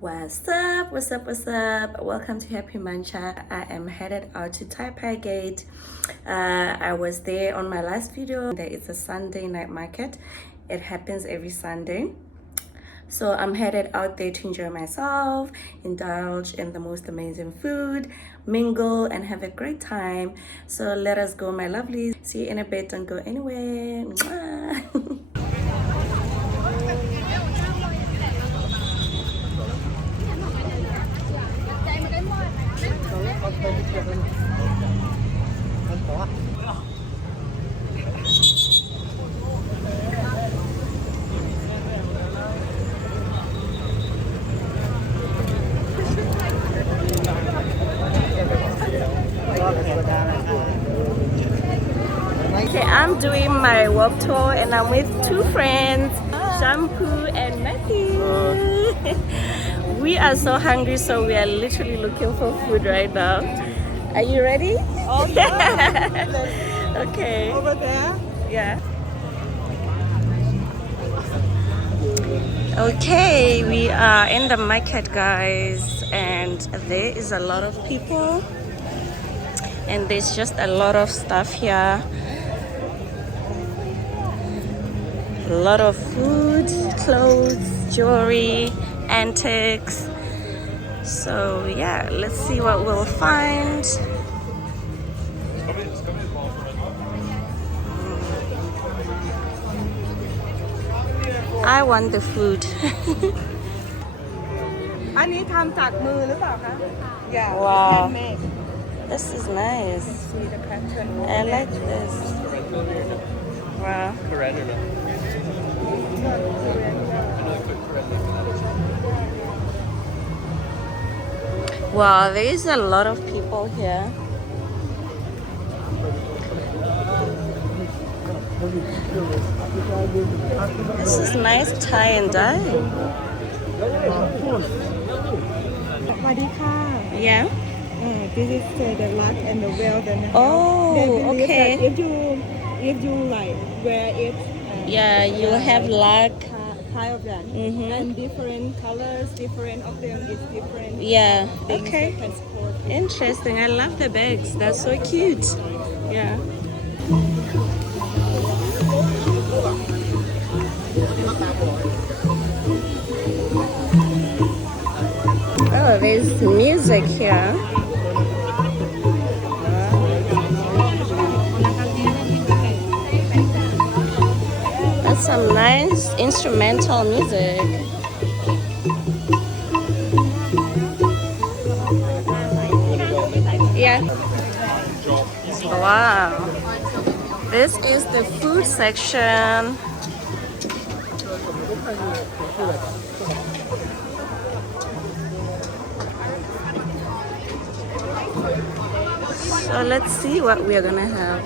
What's up? What's up? What's up? Welcome to Happy Muncher. I am headed out to Taipei Gate. I was there on my last video. There is a Sunday night market. It happens every Sunday. So I'm headed out there to enjoy myself, indulge in the most amazing food, mingle, and have a great time. So let us go, my lovelies. See you in a bit. Don't go anywhere. Mwah. Okay, I'm doing my walk tour and I'm with two friends, Shampoo and Matthew. We are so hungry, so we are literally looking for food right now. Are you ready? Oh, yeah. Okay. Over there? Yeah. Okay, we are in the market, guys, and there is a lot of people and there's just a lot of stuff here. A lot of food, clothes, jewelry, antiques. So yeah, let's see what we'll find. I want the food. อันนี้ทำจากมือหรือเปล่าคะ Yeah. Wow. Handmade. This is nice. See the pattern. I like this. Wow. Wow, there is a lot of people here. This is nice tie and dye. สวัสดีค่ะ Yeah. This is the luck and the well. Oh, They believe okay. that if you like wear it. Yeah, you have luck. Kind of that. Mhm. And different colors, different of them is different. Yeah. Things Okay. that can support. Interesting. I love the bags. That's so cute. Yeah. Oh, there's music here. That's some nice instrumental music. Yeah. Wow. This is the food section. So let's see what we are gonna have.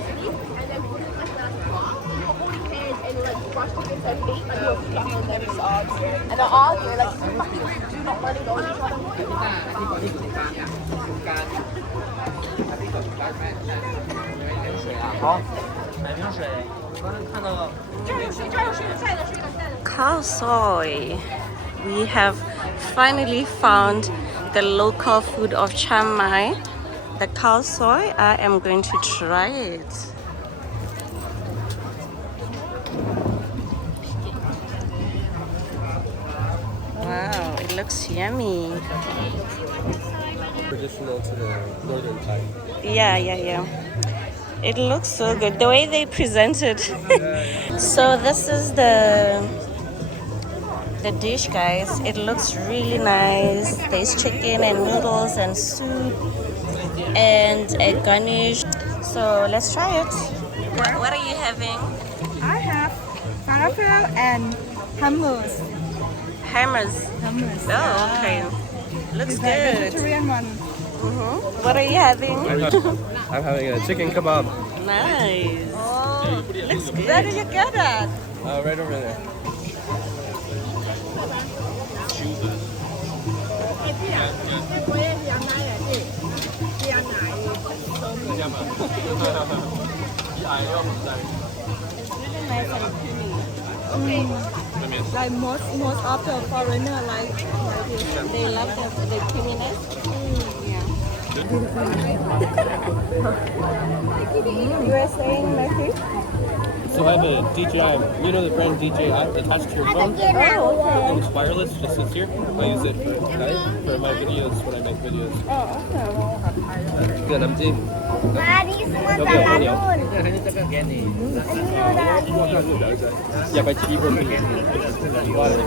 Khao soy. We have finally found the local food of Chiang Mai. The khao soy. I am going to try it. Wow, it looks yummy. Traditional to the northern Thai. Yeah. It looks so good. The way they present it. So this is the dish, guys. It looks really nice. There's chicken and noodles and soup and a garnish. So let's try it. What are you having? I have falafel and hummus. Hammers. Hummus. Oh, okay. Looks It's a good. vegetarian one. What are you having? I'm having a chicken kebab. Nice. Oh, Looks good. where did you get that? Right over there. It's really nice and creamy. Like most of the foreigner like this. They love the creaminess. You are saying, Matthew? So I have a DJI, you know the brand DJI attached to your phone? Oh, okay. It's wireless, just sits here. I use it for my videos when I make videos. Oh, awesome. 这个南京 Semua talanun. อย่าไปชี้บนนี้ว่าเลย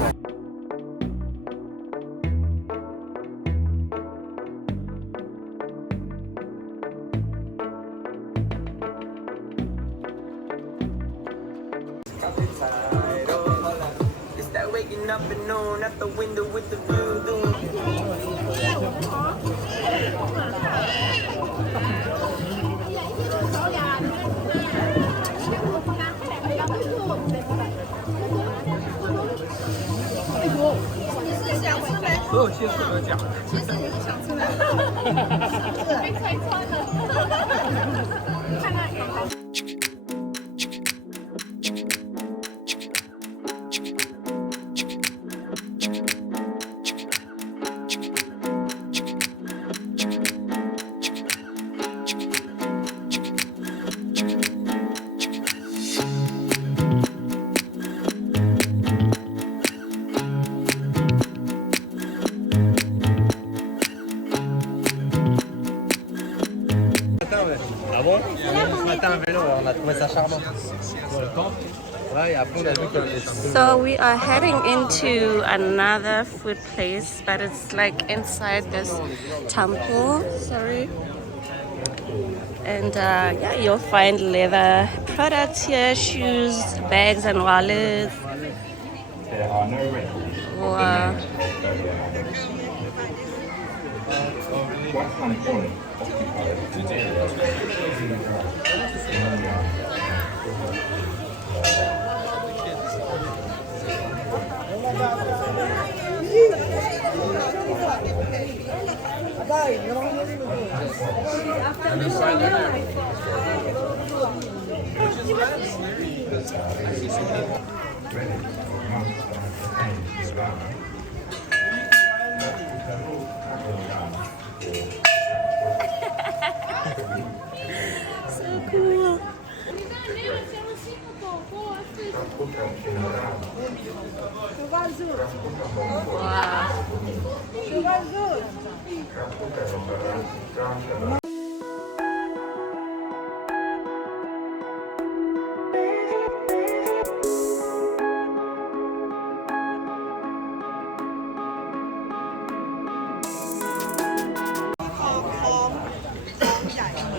It's that waking up and noon at the window with the view. Ah bon? Ce matin à vélo, on a trouvé ça charmant. Ouais, et après on a vu que So we are heading into another food place, but it's like inside this temple. Sorry. And yeah, you'll find leather products here, shoes, bags, and wallets. Wow. So cool. Wow.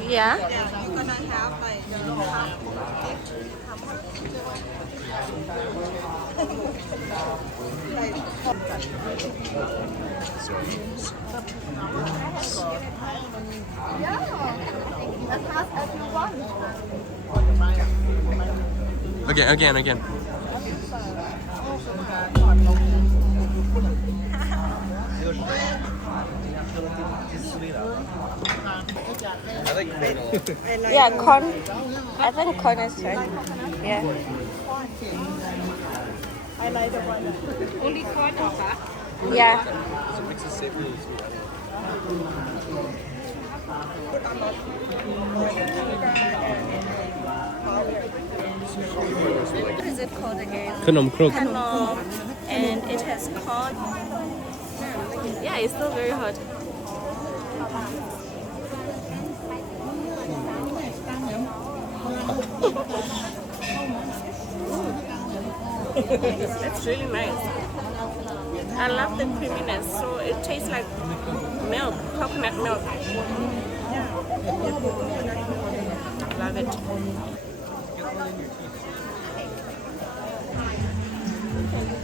Yeah. You're gonna have like Again. I like corn. Yeah, corn. I think corn is right. Yeah. I like the one. Only corn or huh? Yeah. So it makes it savory and sweet. What is it called again? Khanom krok. Cannoli. And it has corn. Yeah, it's still very hot. That's really nice. I love the creaminess, so it tastes like milk, coconut milk. Love it.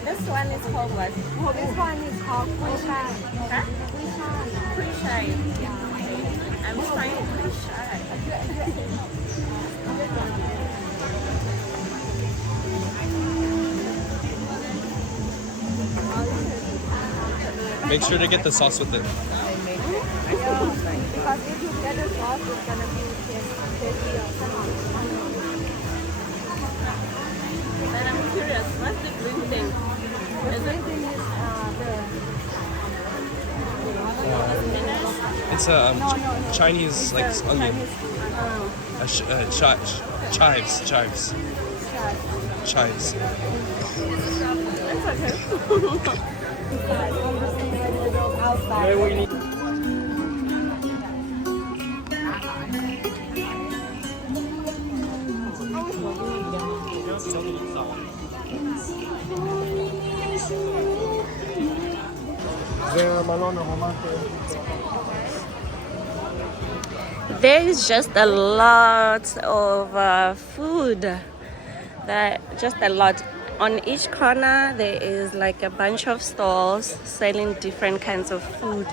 This one is called what? This one is called Khoi. Huh? Pre-shy. I'm trying pre-shy. Make sure to get the sauce with it. Because if you get a sauce, it's gonna be tastier. But I'm curious, what's the green thing? Is it It's a Chinese like onion. Chives. There is just a lot of food. Just a lot. On each corner there is like a bunch of stalls selling different kinds of food.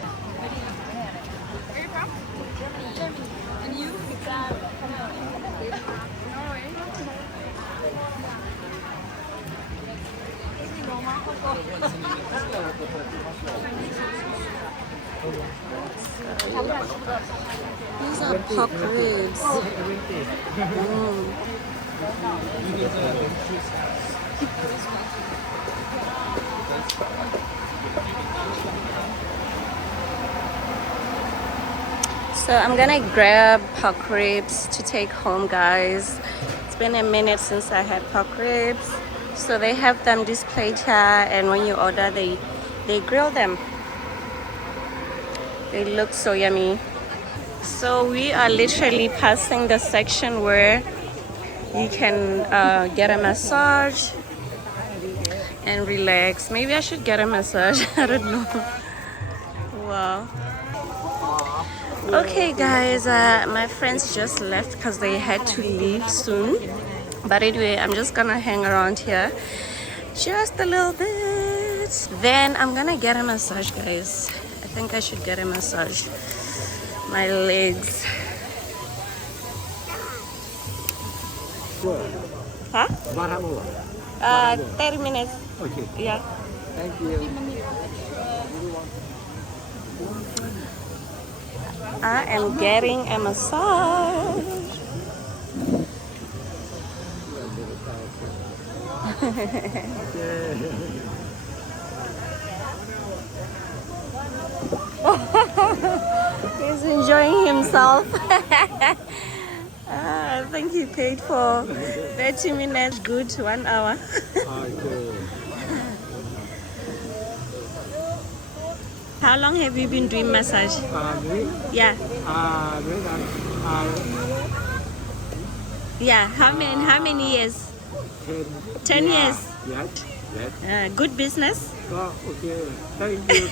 These are pork ribs. So I'm gonna grab pork ribs to take home, guys. It's been a minute since I had pork ribs. So they have them displayed here, and when you order they grill them. They look so yummy. So we are literally passing the section where you can get a massage and relax. Maybe I should get a massage. I don't know. Wow. Okay guys, my friends just left because they had to leave soon. But anyway, I'm just gonna hang around here just a little bit. Then I'm gonna get a massage, guys. I think I should get a massage. My legs. Huh? 30 minutes. Okay. Yeah. Thank you. I am getting a massage. He's enjoying himself. I think he paid for 30 minutes, good 1 hour. How long have you been doing massage? Yeah. Yeah. How many years? 10 years. Yes. Good business. Okay. Thank you.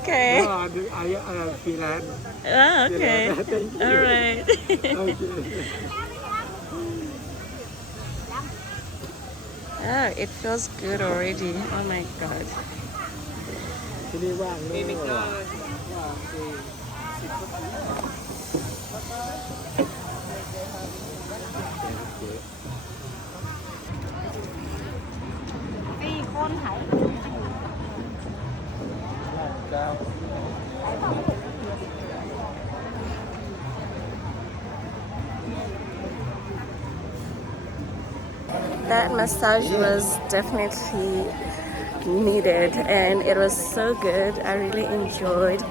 Okay. I am freelance. Okay. All right. Oh, it feels good already. Oh my god. That massage was definitely needed and it was so good. I really enjoyed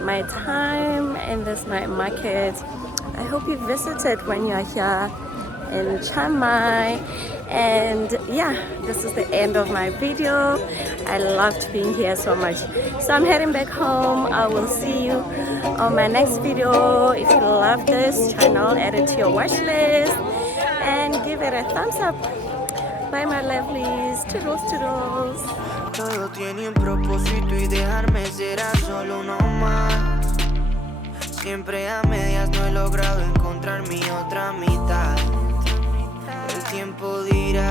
my time in this night market. I hope you visited when you are here in Chiang Mai. And yeah, this is the end of my video. I loved being here so much. So I'm heading back home. I will see you on my next video. If you love this channel, add it to your watch list and give it a thumbs up. Bye my lovelies. Toodles, toodles. Todo tiene un propósito y dejarme será solo uno más. Siempre a medias no he logrado encontrar mi otra mitad. El tiempo dirá